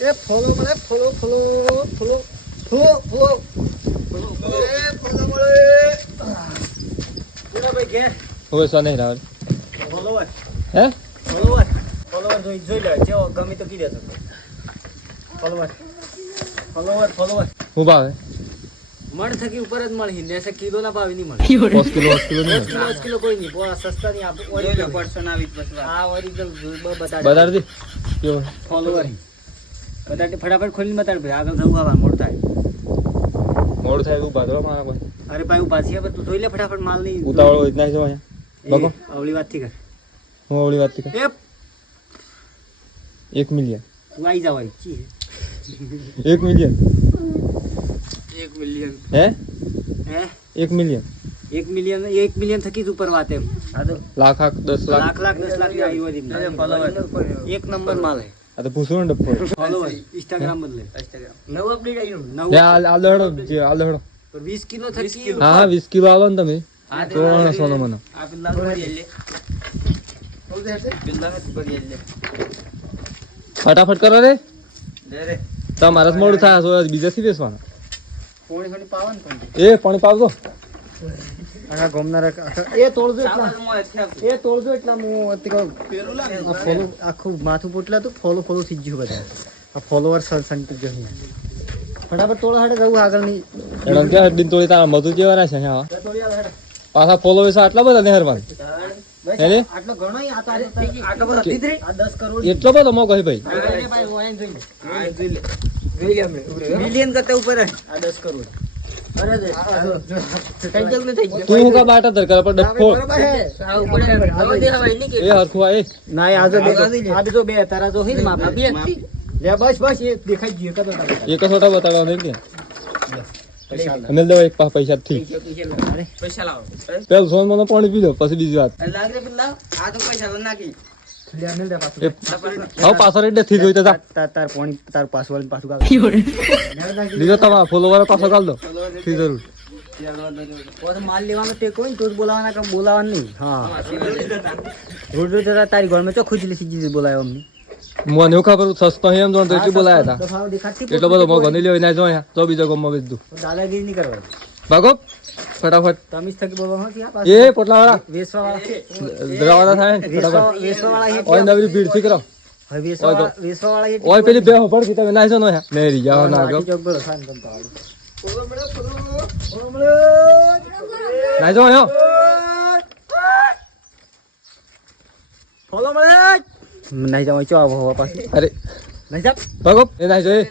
એ follow મળે follow follow follow follow follow. Follow એ follow મળે. પૂરા ભાઈ ઘેર. હવે સો નહીં રાવલ? ફોલોવર. હે? ફોલોવર. ફોલોવર જોઈ જોઈ લે જેવો ગમે તો કીધે તો ફોલોવર. Follower follower. હું ભાવે? મણ થકી ઉપર જ મળી. ને એસે કિલો ના ભાવે નહીં મળે. પાંચ કિલો પાંચ કિલો દસ નહીં કિલો દસ કિલો કોઈ નહીં. બહુ સસ્તા નહીં આપણે ઓરિજિનલ આ ઓરિજિનલ બતા બતાડ દે કેવો? ફોલોવર. બતાડ ફટાફટ ખોલીને બતાડ ભાઈ આગળ થવું આવવા મોડ થાય. મોડું થાય એવું ભાગરો મારા કોઈ અરે ભાઈ હું પાછી પણ તું જોઈ લે ફટાફટ માલ નહીં. ઉતાવળ હોય જ અહીંયા. બકો. અવળી વાતથી કર. હું અવળી વાત કરી. એ એક મિલિયન તું આવી જાવ આવી ચી. એક મિલિયન એક મિલિયન હે? હે? એક મિલિયન એક મિલિયન એક મિલિયન થકી જ ઉપર વાત એમ. લાખ લાખ દસ લાખ. લાખ લાખ દસ લાખ આવી હોય એક નંબર માલ હે. આ તો ડબ્બો ફોલોવર ઇન્સ્ટાગ્રામ બદલે નવું અપડેટ આવ્યું નવું આ લડો જે આ લડો પર 20 કિલો થકી હા વીસ કિલો આવો ને તમે સોનો મને ફટાફટ કરો રે તમારે જ મોડું થાય બીજા સી બેસવાના એ પાણી પાવજો આ ગોમનાર એ તોડજો એટલા. એ તોડજો એટલા હું અત્યારે આ ફોલો આખું માથું પોટલા તો ફોલો ફોલો થઈ ગયું બધા. આ ફોલોવર સર સંટી ગયો ફટાફટ તોડો હાડે જવું આગળની એનો ત્યાં તોડી તારા મધુ જેવા રહ્યા છે હા પાછા ફોલો આટલા બધા 10 કરોડ એટલો બધો મોકો હે ભાઈ. અરે ભાઈ ઓયન જોઈ લે. મિલિયન કરતા ઉપર આ દસ કરોડ. તું હું કા બાટા દરકાર પર ડફો. એ હરખું એ. ના આ જો બે આ બીજો બે તારા જો હિલ માપ બે લે બસ બસ એ દેખાઈ ગયું કદો એક છોટા બતાડવા નહીં ત્યાં અમે દો એક પા પૈસા થી. પૈસા લાવો. પેલ સોન મને પાણી પી દો પછી બીજી વાત. લાગ રે આ તો પૈસા નાખી. હવે પાછળ એટલે થી જોઈ તો જા તાર પોણી તાર પાસવર્ડ પાછું ગાવ લીધો તમારા ફોલોવર પાછો કાલ દો. થી જરૂર. માલ લેવાનો તે કોઈ તો જ બોલાવાના કામ બોલાવાનું નહીં. હા. રોડ રોડ તારી ઘરમાં ચો ખુજલી સીજી બોલાયો અમને. મને એવું ખબર સસ્તો હે એમ જો તો એટલી બોલાયા હતા. એટલો બધો મોકો નહીં લેવાય ના જો તો બીજો ગમમાં વેચ દાદાગીરી નહીં કરવા ભાગો. ફટાફટ. તમીજ થકી બોલવાનું નથી આ એ પોટલા વાળા વેસવા વાળા દ્રવાડા થાય ફટાફટ. વેસવા વાળા ઓય નવરી ભીડથી કરો ઓય પેલી બે હોપડ કી તમે નાઈ જો નો મેરી જાવ ના ગો વાટી ચોક બોલો સાન તમ તો આવડે. નાઈ જો યો ફોલો મળે નાઈ જાવ ચો આવો પાછું. અરે. નાઈ જા ભાગો. એ નાઈ જો એ.